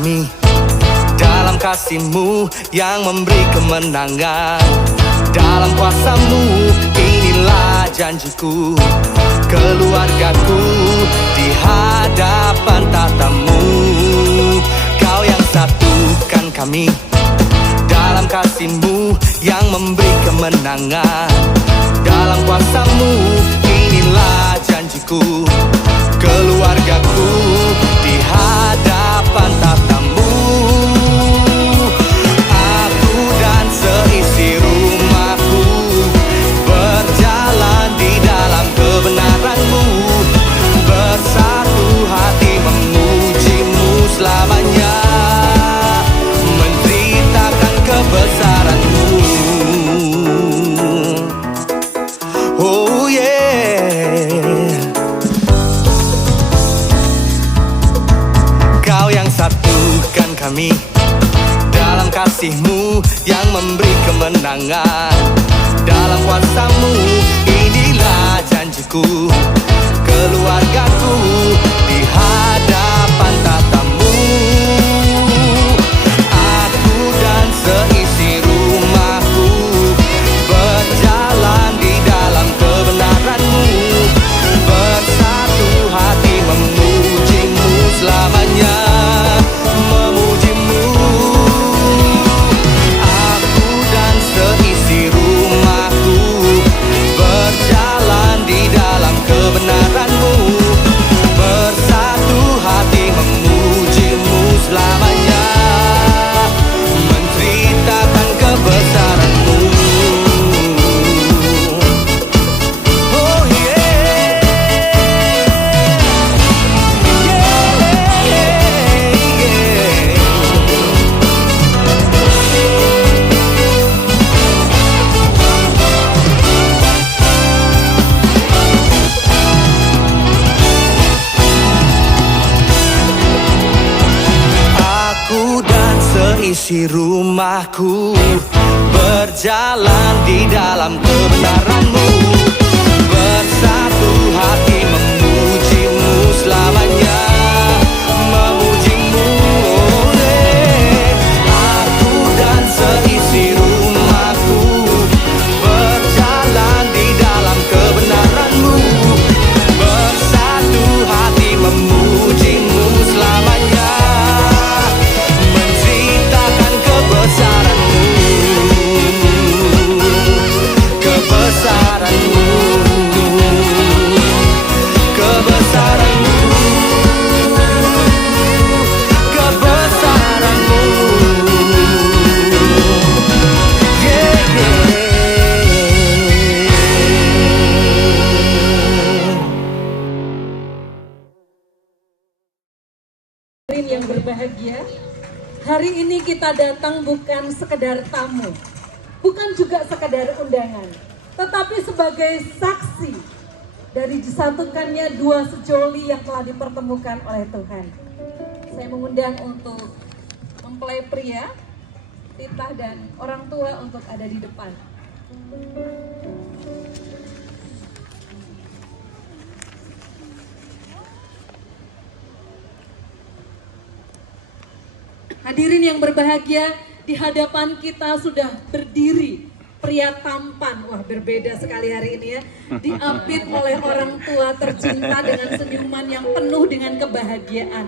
kami dalam kasih-Mu yang memberi kemenangan. Dalam kuasa-Mu inilah janjiku, keluargaku di hadapan tatamu. Kau yang satukan kami dalam kasih-Mu yang memberi kemenangan. Dalam kuasa-Mu inilah janjiku, keluargaku di hadapan tatamu. Aku dan seisi rumahku berjalan di dalam kebenaran-Mu, bersatu hati memuji-Mu selamanya, menceritakan kebesaran-Mu. Oh yeah. Kau yang satukan kami dalam kasih-Mu yang memberi kemenangan. Dalam kuasa-Mu inilah janjiku, keluargaku di hadapan tatamu. Aku dan seisi rumahku berjalan di dalam kebenaran-Mu, bersatu hati memuji-Mu selamanya, memuji-Mu. Aku dan seisi rumahku berjalan di dalam kebenaran-Mu, bersatu hati memuji-Mu selamanya, menceritakan kebesaran-Mu. Oh yeah, Aku dan seisi rumahku berjalan di dalam kebenaran-Mu, bersatu hati memuji-Mu selamanya, memuji-Mu. Oh yeah. Aku dan seisi rumahku berjalan di dalam kebenaran-Mu, bersatu hati memuji-Mu selamanya, menceritakan kebesaran-Mu, kebesaran-Mu, kebesaran-Mu, kebesaran-Mu. Yeah, yeah. Yang berbahagia, hari ini kita datang bukan sekedar tamu, bukan juga sekedar undangan, tetapi sebagai saksi dari disatukannya dua sejoli yang telah dipertemukan oleh Tuhan. Saya mengundang untuk mempelai pria, Tita dan orang tua untuk ada di depan. Hadirin yang berbahagia, di hadapan kita sudah berdiri pria tampan. Wah, berbeda sekali hari ini ya. Diapit oleh orang tua tercinta dengan senyuman yang penuh dengan kebahagiaan.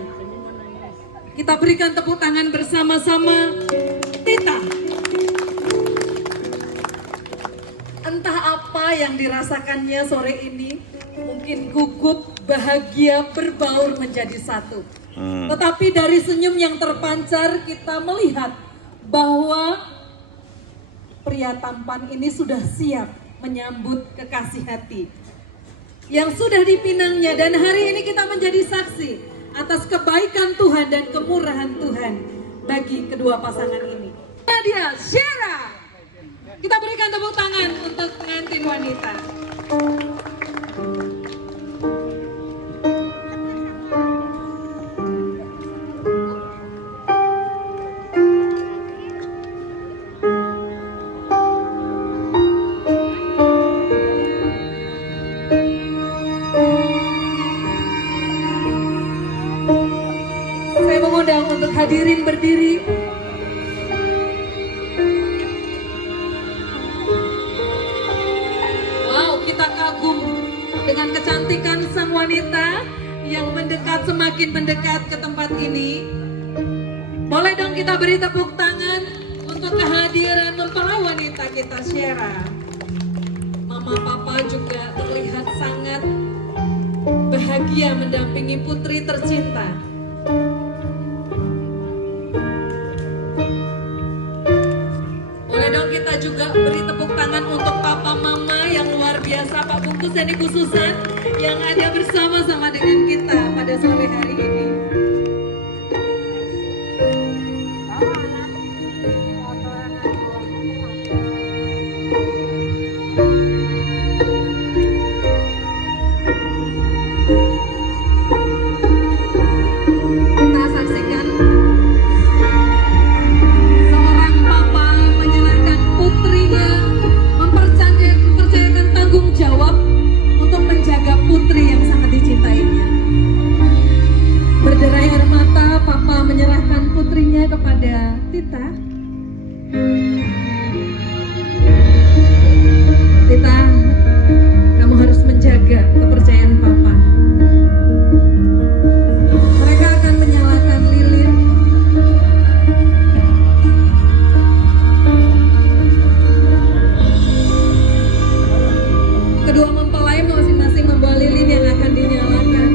Kita berikan tepuk tangan bersama-sama Tita. Entah apa yang dirasakannya sore ini, mungkin gugup, bahagia, berbaur menjadi satu. Tetapi dari senyum yang terpancar kita melihat bahwa pria tampan ini sudah siap menyambut kekasih hati yang sudah dipinangnya, dan hari ini kita menjadi saksi atas kebaikan Tuhan dan kemurahan Tuhan bagi kedua pasangan ini. Nadia Syera, kita berikan tepuk tangan untuk pengantin wanita. dong untuk hadirin berdiri. Wow, kita kagum dengan kecantikan sang wanita yang mendekat, semakin mendekat ke tempat ini. Boleh dong kita beri tepuk tangan untuk kehadiran mempelai wanita kita, Shera. Mama papa juga terlihat sangat bahagia mendampingi putri tercinta. Boleh dong kita juga beri tepuk tangan untuk papa mama yang luar biasa, Pak Bungkus dan Ibu Susan yang ada bersama-sama dengan kita pada sore hari ini. Kita saksikan seorang papa menyerahkan putrinya, mempercayakan tanggung jawab untuk menjaga putri yang sangat dicintainya. Berderai air mata, papa menyerahkan putrinya kepada Tita. Tita, kamu harus menjaga kepercayaan papa. Mereka akan menyalakan lilin. Kedua mempelai masing-masing membawa lilin yang akan dinyalakan.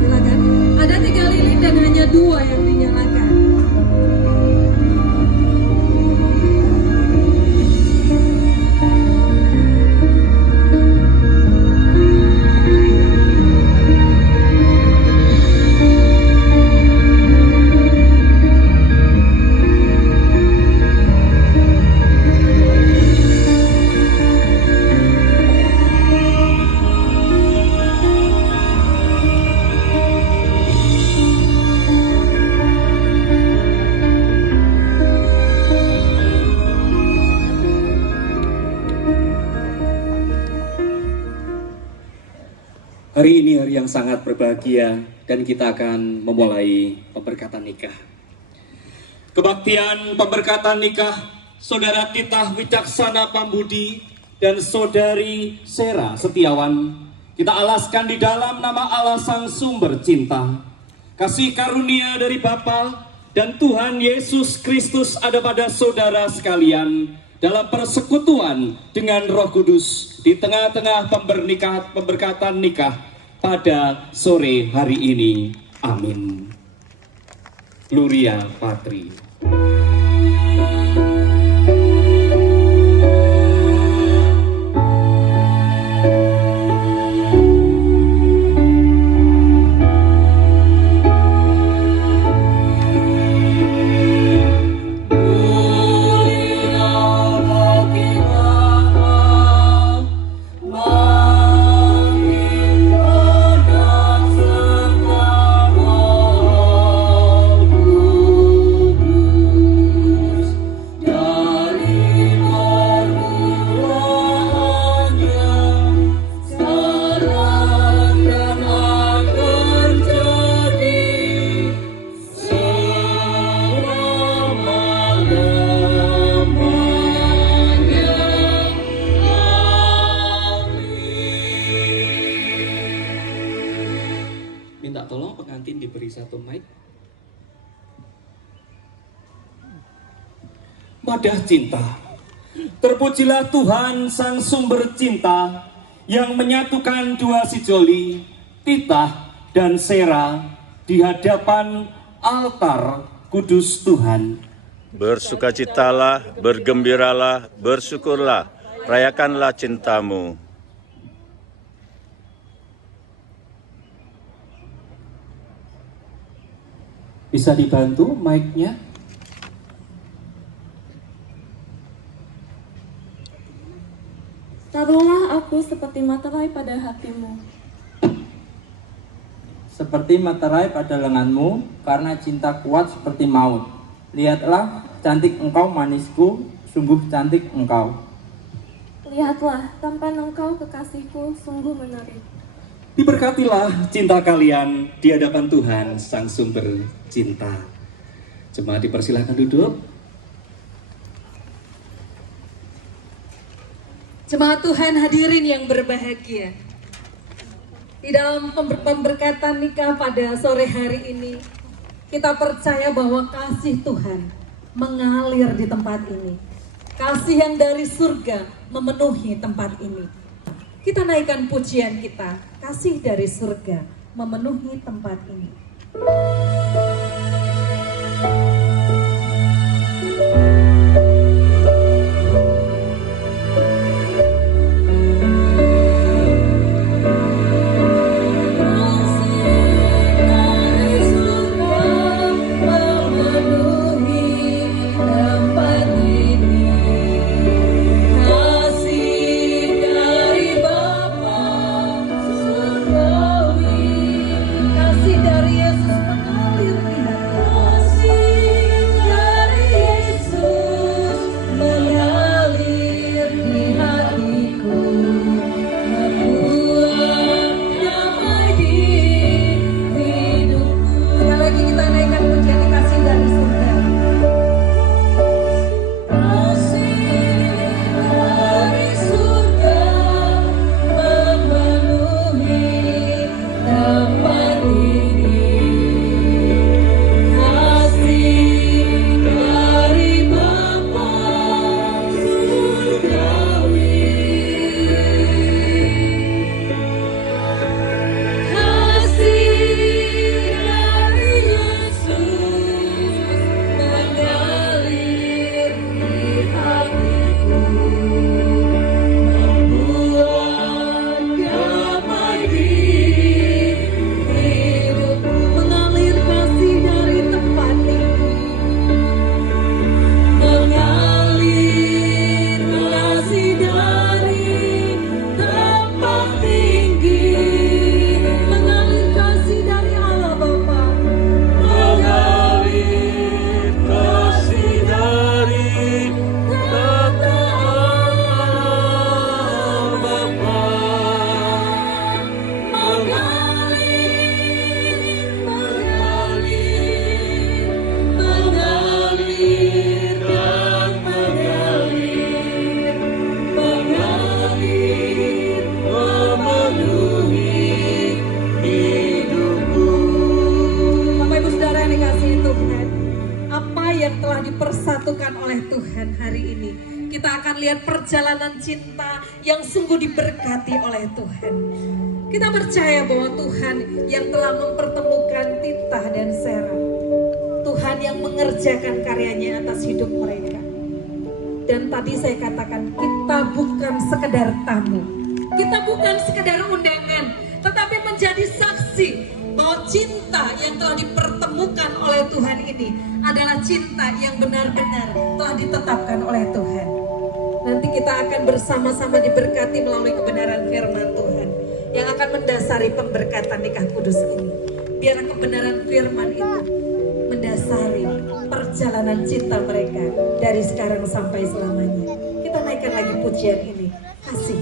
Silakan. Ada 3 lilin dan hanya 2 yang dinyalakan. Hari ini hari yang sangat berbahagia dan kita akan memulai pemberkatan nikah. Kebaktian pemberkatan nikah Saudara Tita Wicaksana Pambudi dan Saudari Shera Setiawan kita alaskan di dalam nama Allah Sang Sumber Cinta. Kasih karunia dari Bapa dan Tuhan Yesus Kristus ada pada saudara sekalian dalam persekutuan dengan Roh Kudus di tengah-tengah pemberkatan nikah pada sore hari ini. Amin. Gloria Patri. Minta tolong pengantin diberi 1 mic. Madah cinta. Terpujilah Tuhan Sang Sumber Cinta yang menyatukan 2 sejoli, Tita dan Shera di hadapan altar kudus Tuhan. Bersukacitalah, bergembiralah, bersyukurlah, rayakanlah cintamu. Bisa dibantu mic-nya? Taruhlah aku seperti materai pada hatimu. Seperti materai pada lenganmu, karena cinta kuat seperti maut. Lihatlah, cantik engkau manisku, sungguh cantik engkau. Lihatlah, tampan engkau kekasihku sungguh menarik. Diberkatilah cinta kalian di hadapan Tuhan, Sang Sumber Cinta. Jemaat dipersilahkan duduk. Jemaat Tuhan hadirin yang berbahagia. Di dalam pemberkatan nikah pada sore hari ini, kita percaya bahwa kasih Tuhan mengalir di tempat ini. Kasih yang dari surga memenuhi tempat ini. Kita naikkan pujian kita, kasih dari surga memenuhi tempat ini. Perjalanan cinta yang sungguh diberkati oleh Tuhan. Kita percaya bahwa Tuhan yang telah mempertemukan Tita dan Sera, Tuhan yang mengerjakan karyanya atas hidup mereka. Dan tadi saya katakan, kita bukan sekedar tamu, kita bukan sekedar undangan, tetapi menjadi saksi bahwa cinta yang telah dipertemukan oleh Tuhan ini adalah cinta yang benar-benar telah ditetapkan oleh Tuhan. Nanti kita akan bersama-sama diberkati melalui kebenaran firman Tuhan yang akan mendasari pemberkatan nikah kudus ini. Biar kebenaran firman itu mendasari perjalanan cinta mereka dari sekarang sampai selamanya. Kita naikkan lagi pujian ini. Kasih.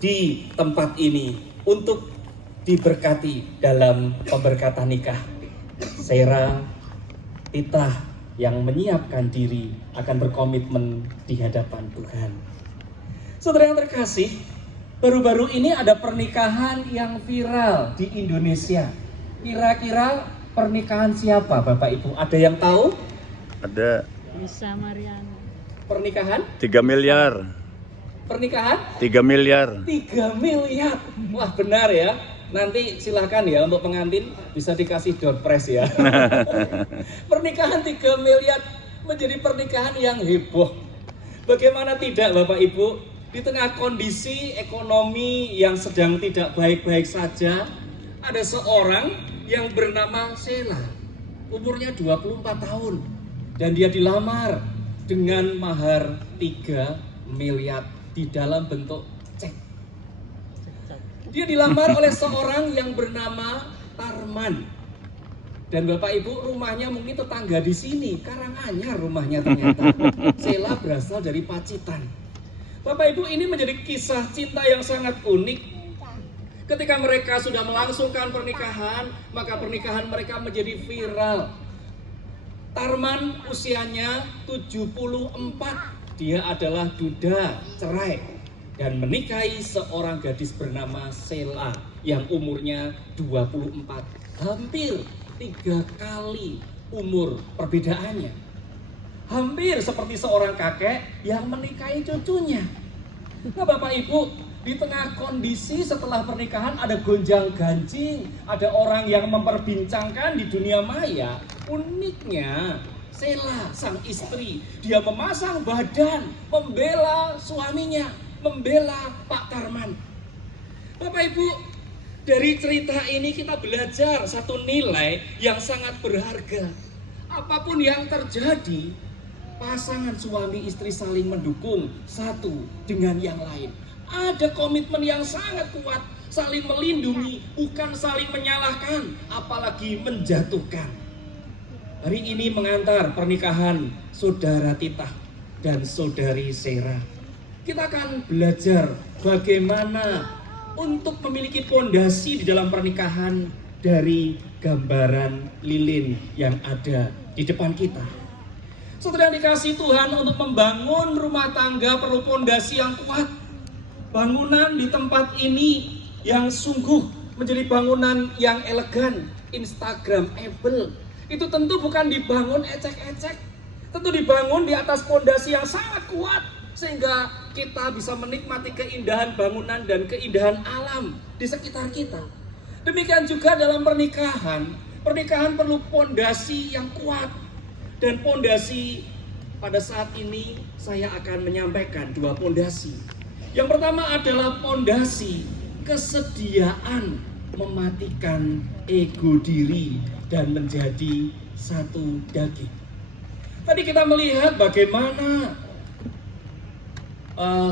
di tempat ini untuk diberkati dalam pemberkatan nikah. Sera, Titah yang menyiapkan diri akan berkomitmen di hadapan Tuhan. Saudara yang terkasih, baru-baru ini ada pernikahan yang viral di Indonesia. Kira-kira pernikahan siapa Bapak Ibu? Ada yang tahu? Ada Lisa Mariana. Pernikahan? 3 miliar. Pernikahan? 3 miliar. 3 miliar. Wah, benar ya. Nanti silahkan ya untuk pengantin bisa dikasih door prize ya. Pernikahan 3 miliar menjadi pernikahan yang heboh. Bagaimana tidak Bapak Ibu, di tengah kondisi ekonomi yang sedang tidak baik-baik saja, ada seorang yang bernama Sheila, umurnya 24 tahun, dan dia dilamar dengan mahar 3 miliar di dalam bentuk cek. Dia dilamar oleh seorang yang bernama Tarman. Dan Bapak Ibu, rumahnya mungkin tetangga di sini, Karanganyar rumahnya ternyata. Sheila berasal dari Pacitan. Bapak Ibu, ini menjadi kisah cinta yang sangat unik. Ketika mereka sudah melangsungkan pernikahan, maka pernikahan mereka menjadi viral. Tarman usianya 74. Dia adalah duda cerai dan menikahi seorang gadis bernama Sheila yang umurnya 24. Hampir 3 kali umur perbedaannya. Hampir seperti seorang kakek yang menikahi cucunya. Nah Bapak Ibu, di tengah kondisi setelah pernikahan ada gonjang-ganjing, ada orang yang memperbincangkan di dunia maya. Uniknya Sheila sang istri, dia memasang badan membela suaminya, membela Pak Tarman. Bapak Ibu, dari cerita ini kita belajar satu nilai yang sangat berharga. Apapun yang terjadi, pasangan suami istri saling mendukung satu dengan yang lain. Ada komitmen yang sangat kuat, saling melindungi, bukan saling menyalahkan, apalagi menjatuhkan. Hari ini mengantar pernikahan Saudara Titah dan Saudari Sera. Kita akan belajar bagaimana untuk memiliki pondasi di dalam pernikahan dari gambaran lilin yang ada di depan kita. Saudara yang dikasihi Tuhan, untuk membangun rumah tangga perlu pondasi yang kuat. Bangunan di tempat ini yang sungguh menjadi bangunan yang elegan, instagramable. Itu tentu bukan dibangun ecek-ecek, tentu dibangun di atas pondasi yang sangat kuat, sehingga kita bisa menikmati keindahan bangunan dan keindahan alam di sekitar kita. Demikian juga dalam pernikahan, pernikahan perlu pondasi yang kuat. Dan pondasi pada saat ini saya akan menyampaikan 2 pondasi. Yang pertama adalah pondasi kesediaan mematikan ego diri dan menjadi satu daging. Tadi kita melihat bagaimana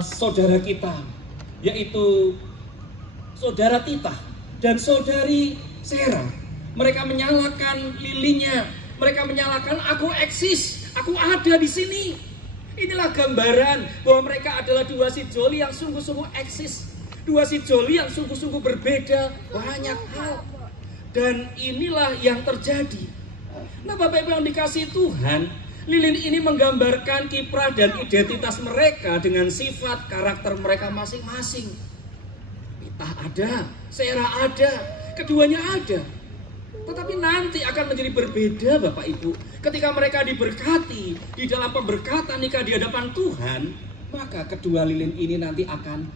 saudara kita, yaitu Saudara Titah dan Saudari Sera, mereka menyalakan lilinnya, mereka menyalakan aku eksis, aku ada di sini. Inilah gambaran bahwa mereka adalah 2 sejoli yang sungguh-sungguh eksis, 2 sejoli yang sungguh-sungguh berbeda banyak hal. Dan inilah yang terjadi. Nah Bapak Ibu yang dikasihi Tuhan, lilin ini menggambarkan kiprah dan identitas mereka dengan sifat karakter mereka masing-masing. Titah ada, Sera ada, keduanya ada. Tetapi nanti akan menjadi berbeda Bapak Ibu. Ketika mereka diberkati di dalam pemberkatan nikah di hadapan Tuhan, maka kedua lilin ini nanti akan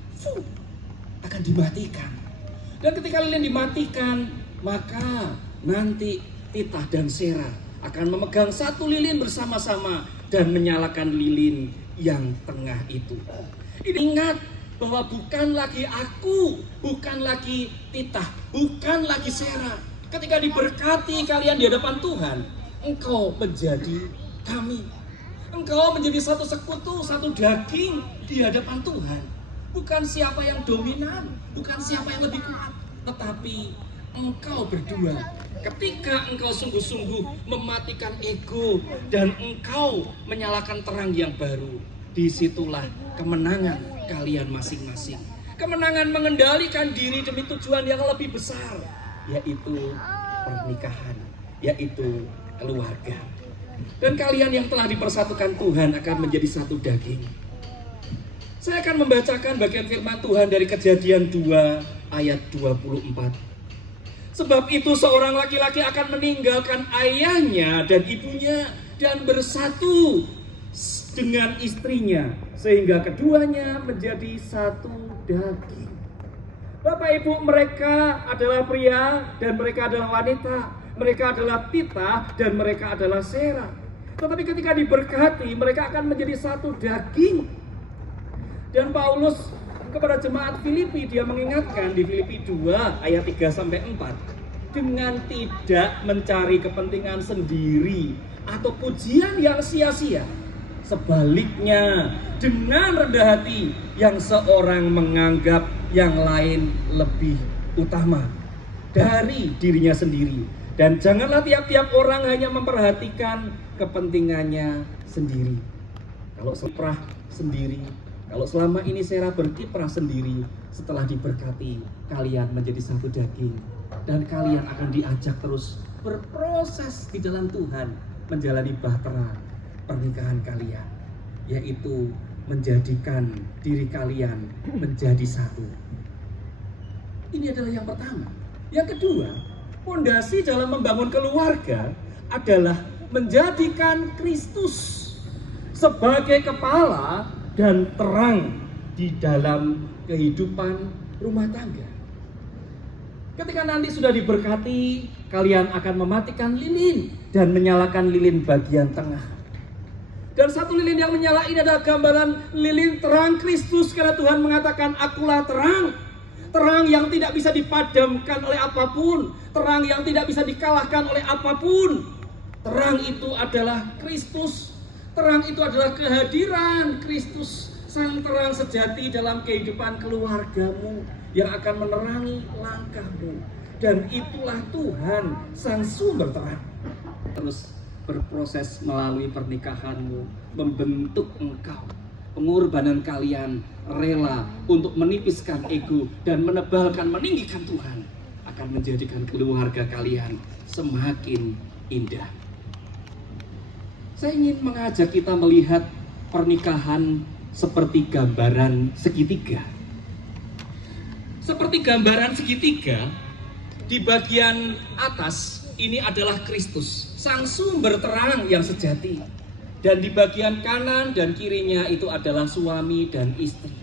dimatikan. Dan ketika lilin dimatikan, maka nanti Titah dan Sera akan memegang satu lilin bersama-sama dan menyalakan lilin yang tengah itu. Ingat bahwa bukan lagi aku, bukan lagi Titah, bukan lagi Sera. Ketika diberkati kalian di hadapan Tuhan, engkau menjadi kami. Engkau menjadi satu sekutu, satu daging di hadapan Tuhan. Bukan siapa yang dominan, bukan siapa yang lebih kuat, tetapi engkau berdua. Ketika engkau sungguh-sungguh mematikan ego dan engkau menyalakan terang yang baru, disitulah kemenangan kalian masing-masing. kemenangan mengendalikan diri demi tujuan yang lebih besar, yaitu pernikahan, yaitu keluarga. Dan kalian yang telah dipersatukan Tuhan akan menjadi satu daging. Saya akan membacakan bagian firman Tuhan dari Kejadian 2 ayat 24. Sebab itu seorang laki-laki akan meninggalkan ayahnya dan ibunya dan bersatu dengan istrinya, sehingga keduanya menjadi satu daging. Bapak Ibu, mereka adalah pria dan mereka adalah wanita. Mereka adalah Tita dan mereka adalah Sera. Tetapi ketika diberkati, mereka akan menjadi satu daging. Dan Paulus kepada jemaat Filipi, dia mengingatkan di Filipi 2 ayat 3-4, dengan tidak mencari kepentingan sendiri atau pujian yang sia-sia. Sebaliknya, dengan rendah hati yang seorang menganggap yang lain lebih utama dari dirinya sendiri. Dan janganlah tiap-tiap orang hanya memperhatikan kepentingannya sendiri. Kalau kiprah sendiri, kalau selama ini Sera berkiprah sendiri, setelah diberkati, kalian menjadi satu daging. Dan kalian akan diajak terus berproses di dalam Tuhan, menjalani bahtera pernikahan kalian, yaitu menjadikan diri kalian menjadi satu. Ini adalah yang pertama. Yang kedua, fondasi dalam membangun keluarga adalah menjadikan Kristus sebagai kepala dan terang di dalam kehidupan rumah tangga. Ketika nanti sudah diberkati, kalian akan mematikan lilin dan menyalakan lilin bagian tengah. Dan satu lilin yang menyala ini adalah gambaran lilin terang Kristus, karena Tuhan mengatakan, "Akulah terang." Terang yang tidak bisa dipadamkan oleh apapun, terang yang tidak bisa dikalahkan oleh apapun. Terang itu adalah Kristus. Terang itu adalah kehadiran Kristus, sang terang sejati dalam kehidupan keluargamu yang akan menerangi langkahmu. Dan itulah Tuhan, sang sumber terang. Terus berproses melalui pernikahanmu, membentuk engkau. Pengorbanan kalian rela untuk menipiskan ego dan menebalkan, meninggikan Tuhan akan menjadikan keluarga kalian semakin indah. Saya ingin mengajak kita melihat pernikahan seperti gambaran segitiga. Seperti gambaran segitiga, di bagian atas ini adalah Kristus, sang sumber terang yang sejati. Dan di bagian kanan dan kirinya itu adalah suami dan istri.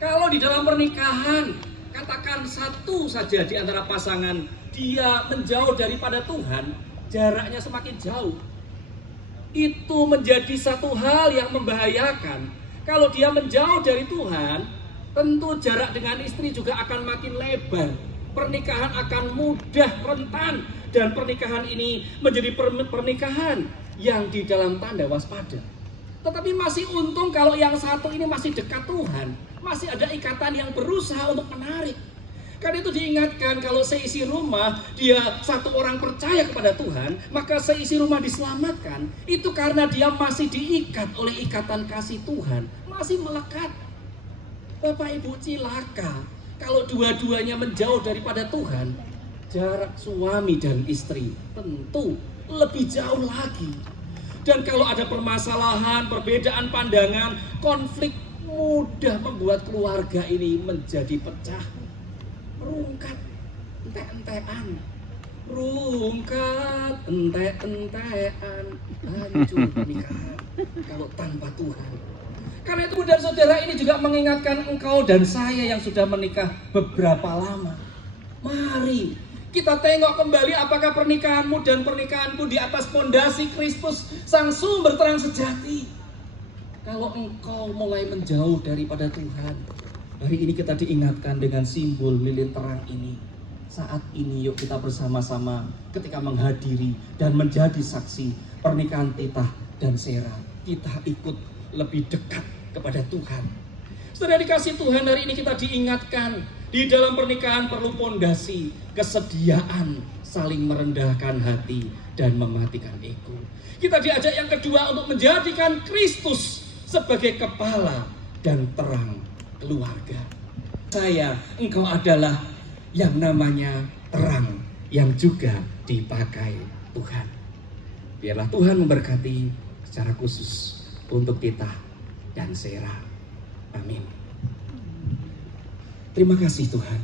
Kalau di dalam pernikahan, katakan satu saja di antara pasangan, dia menjauh daripada Tuhan, jaraknya semakin jauh. Itu menjadi satu hal yang membahayakan. Kalau dia menjauh dari Tuhan, tentu jarak dengan istri juga akan makin lebar. Pernikahan akan mudah rentan. Dan pernikahan ini menjadi pernikahan yang di dalam tanda waspada. Tetapi masih untung kalau yang satu ini masih dekat Tuhan, masih ada ikatan yang berusaha untuk menarik. Karena itu diingatkan, kalau seisi rumah dia satu orang percaya kepada Tuhan, maka seisi rumah diselamatkan. Itu karena dia masih diikat oleh ikatan kasih Tuhan, masih melekat. Bapak Ibu, cilaka kalau dua-duanya menjauh daripada Tuhan. Jarak suami dan istri tentu lebih jauh lagi. Dan kalau ada permasalahan, perbedaan pandangan, konflik, mudah membuat keluarga ini menjadi pecah. Rungkat, entek-entekan. Rungkat, entek-entekan. Hancur pernikahan kalau tanpa Tuhan. Karena itu dan saudara, ini juga mengingatkan engkau dan saya yang sudah menikah beberapa lama. Mari kita tengok kembali apakah pernikahanmu dan pernikahanku di atas fondasi Kristus, sang sumber terang sejati. Kalau engkau mulai menjauh daripada Tuhan, hari ini kita diingatkan dengan simbol lilin terang ini. Saat ini yuk kita bersama-sama ketika menghadiri dan menjadi saksi pernikahan Tita dan Sera. Kita ikut lebih dekat kepada Tuhan. Setelah dikasih Tuhan, hari ini kita diingatkan di dalam pernikahan perlu fondasi kesediaan saling merendahkan hati dan mematikan ego. Kita diajak yang kedua untuk menjadikan Kristus sebagai kepala dan terang keluarga. Saya, engkau adalah yang namanya terang yang juga dipakai Tuhan. Biarlah Tuhan memberkati secara khusus untuk Tita dan Sera. Amin. Terima kasih Tuhan.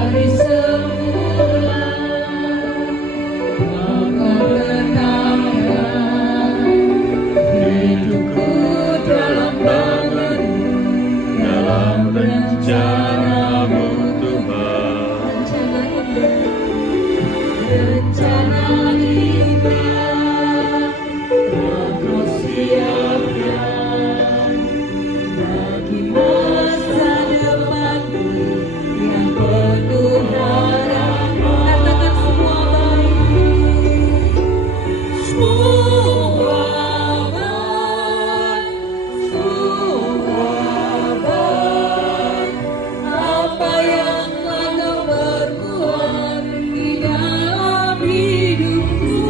Dari semula maka tenangkan hidupku dalam tangan, dalam rencanamu Tuhan. Rencana indah yang kau siapkan bagi masa depanku yang penuh harapan. Katakan semua baik, semua baik, semua baik. Apa yang telah kau perbuat di dalam hidupku,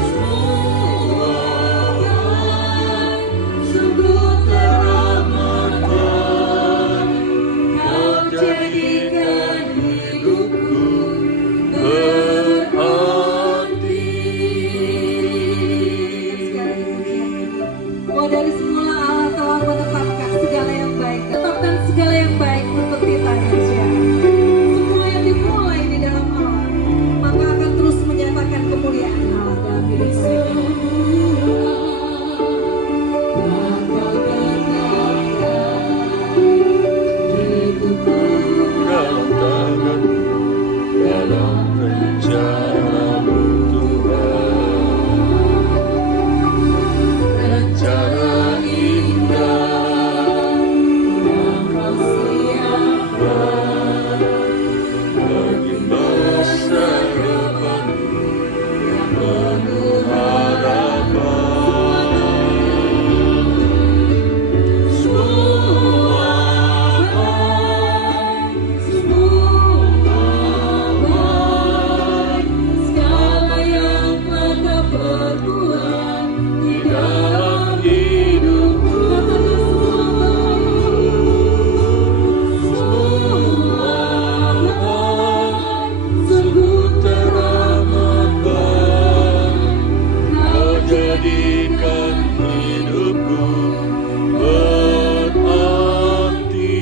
semua baik, sungguh teramatkan. Kau jadikan hidupku berarti. Oh, dari semula Allah telah menetapkan segala yang baik, tetapkan segala yang baik untuk Tita dan Syara. Semua yang dimulai di dalam Allah, maka akan terus menyatakan kemuliaan Allah dalam hidup mereka. Kau tetapkan hidupku Dalam tangan, dalam rencanamu Tuhan. Rencana indah yang kau siapkan bagi masa depanmu yang penuh harapan. semua baik, semua baik. Segala yang telah kau perbuat di dalam hidupku, katakan semua baik, sungguh Teramatkan, kau jadikan hidupku berarti.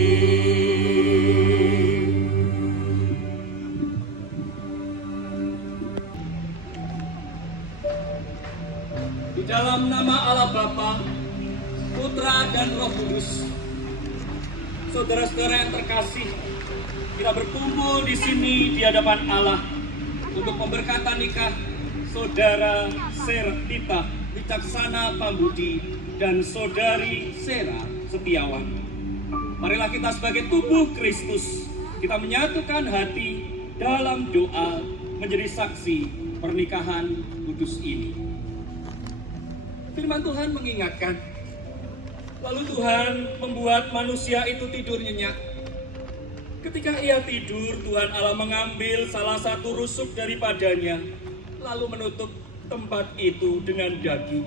Di dalam nama Allah Bapa, Putra dan Roh Kudus. Saudara-saudara yang terkasih, kita berkumpul di sini di hadapan Allah untuk memberkati nikah Saudara Tita Wicaksana Pambudi dan Saudari Sera Setiawan. Marilah kita sebagai tubuh Kristus, kita menyatukan hati dalam doa menjadi saksi pernikahan kudus ini. Firman Tuhan mengingatkan, lalu Tuhan membuat manusia itu tidur nyenyak. Ketika ia tidur, Tuhan Allah mengambil salah satu rusuk daripadanya, lalu menutup tempat itu dengan daging.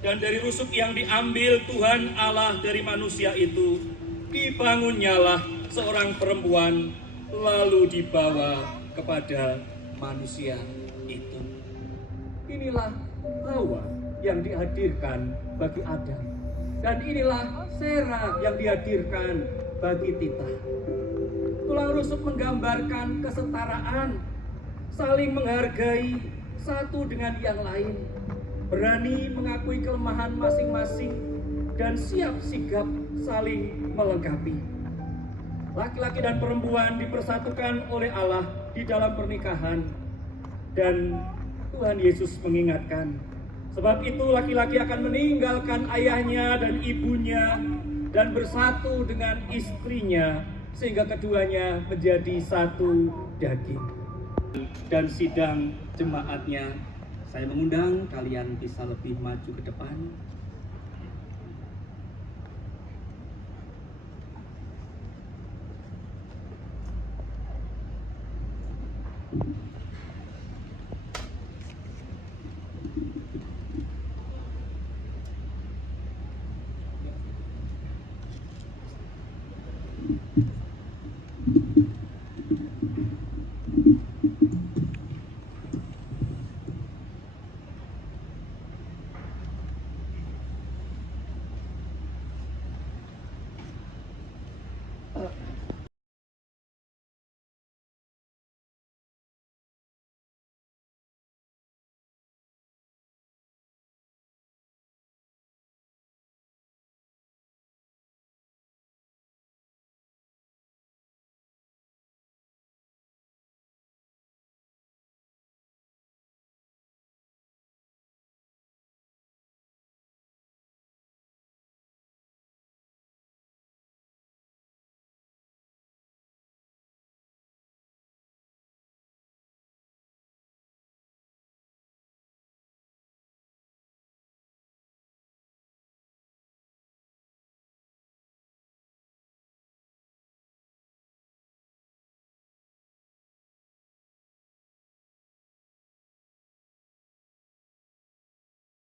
Dan dari rusuk yang diambil Tuhan Allah dari manusia itu, dibangunnyalah seorang perempuan, lalu dibawa kepada manusia itu. Inilah Hawa yang dihadirkan bagi Adam, dan inilah Sera yang dihadirkan bagi Tita. Tulang rusuk menggambarkan kesetaraan, saling menghargai satu dengan yang lain, berani mengakui kelemahan masing-masing, dan siap sigap saling melengkapi. Laki-laki dan perempuan dipersatukan oleh Allah di dalam pernikahan, dan Tuhan Yesus mengingatkan, sebab itu laki-laki akan meninggalkan ayahnya dan ibunya dan bersatu dengan istrinya, sehingga keduanya menjadi satu daging. Dan sidang jemaatnya Saya mengundang kalian bisa lebih maju ke depan.